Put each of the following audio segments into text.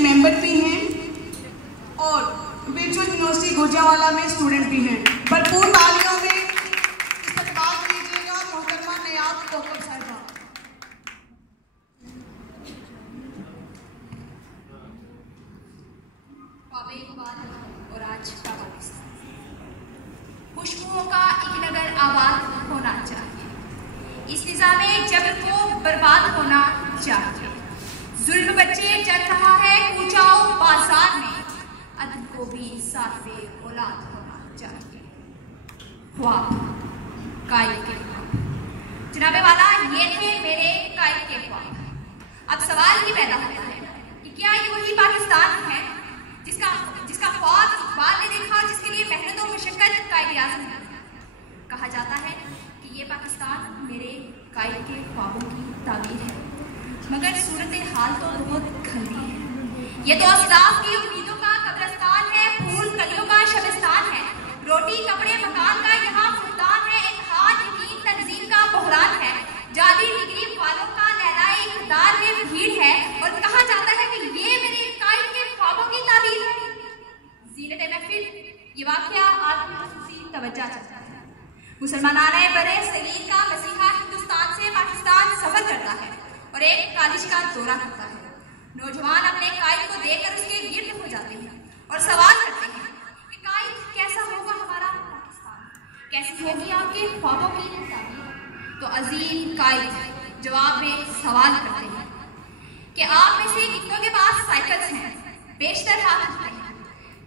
Member भी हैं और विर्चुअल यूनिवर्सिटी गुजरावाला में स्टूडेंट भी हैं। भरपूर तालियों में इस्तकबाल कीजिएगा मोहतरमा नायाब कोकब साहिबा। और आज का खुशबुओं का एक नगर आबाद होना चाहिए, इस निज़ाम जबर को बर्बाद होना चाहिए। जुल्म बच्चे चल रहा है कूचाओ बाजार में, अदब को भी साफे औलाद होना चाहिए। ख्वाब कायद के ख्वाब, जनाबे वाला ये थे मेरे कायद के ख्वाब। अब सवाल ये पैदा होता है कि क्या ये वही पाकिस्तान है जिसका ख्वाब इकबाल ने देखा, जिसके लिए मेहनत और मुशक्कत कायद आज़म है। कहा जाता है कि ये पाकिस्तान मेरे कायद के ख्वाबों की ताबीर है, मगर सूरत हाल तो बहुत गंदी है। ये तो असलाफ की उम्मीदों का कब्रिस्तान है, फूल कलियों का शबिस्तान है, रोटी कपड़े मकान का यहाँ फुलदान है, एक हाथ यकीन तंजीम का बहरान है, जाली डिग्री वालों का लहराए इक़्तिदार में भीड़ है। और कहा जाता है कि ये मेरे कायद के ख्वाबों की ताबीर है। ज़ीनत महफिल ये वाक़या आपकी खुसूसी तवज्जो चाहता है। मुसलमानाने बरे सगीर का मसीहा हिंदुस्तान से पाकिस्तान सफर करता है और एक कॉलेज का दौरा करता है। नौजवान अपने कायद को देखकर उसके गिर्द हो जाते हैं और सवाल करते हैं कि कायद कैसा होगा हमारा पाकिस्तान, कैसी होगी आपके ख्वाबों की ताबीर। तो अजीम कायद जवाब में सवाल करते हैं कि आप में से कितनों के पास साइकिल्स हैं? बेशतर हाथ उठाते हैं।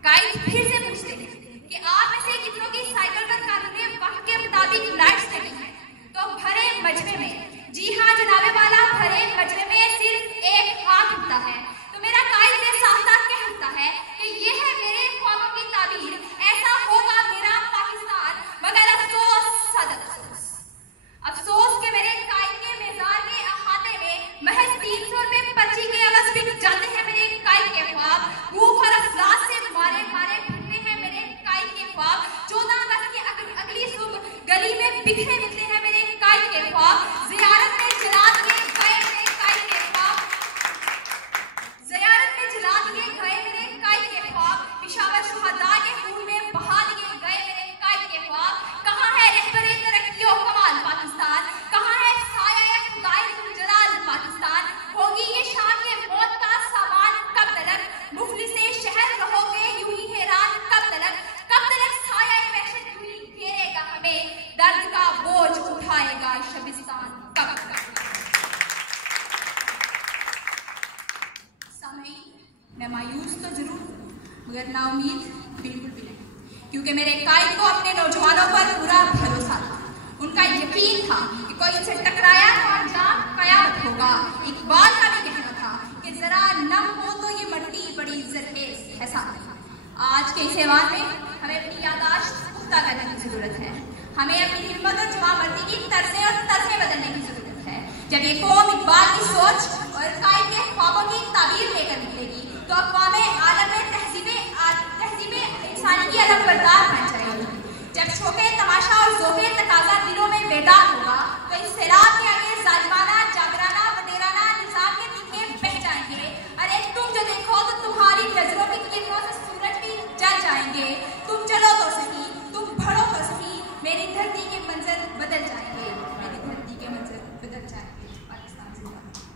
कायद फिर से पूछते हैं कि आप में से कितनों की साइकिल पर कानूनी वक्त के मुताबिक लाइट्स लगी हैं? तो भरे मजमे में, जी हाँ जनाबे वाला, भरे मजमे में सिर्फ एक हाथ उठता है। तो मेरा कायद के साथ कहता है कि ये है मेरे ख्वाबों की ताबीर, ऐसा होगा मेरा पाकिस्तान। मगर अफसोस, सद अफसोस, अफसोस के मेरे कायद के मेज़ार के अहाते में महज 300 रुपए पर्ची के अवज़ बिक जाते हैं मेरे कायद के ख्वाब। भूख और अफलास से मारे मारे फिरते हैं मेरे कायद के ख्वाब। 14 अगस्त की अगली सुबह गली में बिखरे मिलते हैं मेरे कायद के ख्वाब। ज़ियारत में जला दिए गए मेरे कायद के ख्वाब, ज़ियारत में जला दिए गए मेरे कायद के ख्वाब। पेशावर शुहदा के खून में बहा दिए गए मेरे कायद के ख्वाब। कहाँ है रहबरे तरक्की और कमाल पाकिस्तान, कहाँ है साया खुदाई जलाल पाकिस्तान। होगी ये शान ये मौत का सामान कब तलक, मुफलिस से शहर रहोगे यूं ही हैरान कब तलक साया वहशत यूं ही घेरेगा हमें, दर्द का बोझ उठाएगा शबिस्तान कब तक। मैं मायूस तो जरूर मगर नाउमीद बिल्कुल भी नहीं, क्योंकि मेरे कायद को अपने नौजवानों पर पूरा भरोसा था। उनका यकीन था कि कोई उनसे टकराया तो अंजाम कयामत होगा। इकबाल का भी कहना था कि जरा नम हो तो ये मट्टी बड़ी जरखेज है साथ। आज के इस ऐवान में हमें अपनी यादाश्त पुख्ता करने की जरूरत है। हमें अपनी हिम्मत और जवाबमर्दी की तर्जें और तर्फें बदलने की जरूरत है। जब ये कौम इकबाल की सोच और कायद के ख्वाबों की ताबीर लेकर निकलेगी तो अक़वाम आलम में तहजीब इंसानी की अलग बरदार बन जाएगी। जब शौक़े तमाशा और ज़ौक़े तकाज़ा दिलों में बेदार होगा तो इस सैलाब के आगे ज़ालिमाना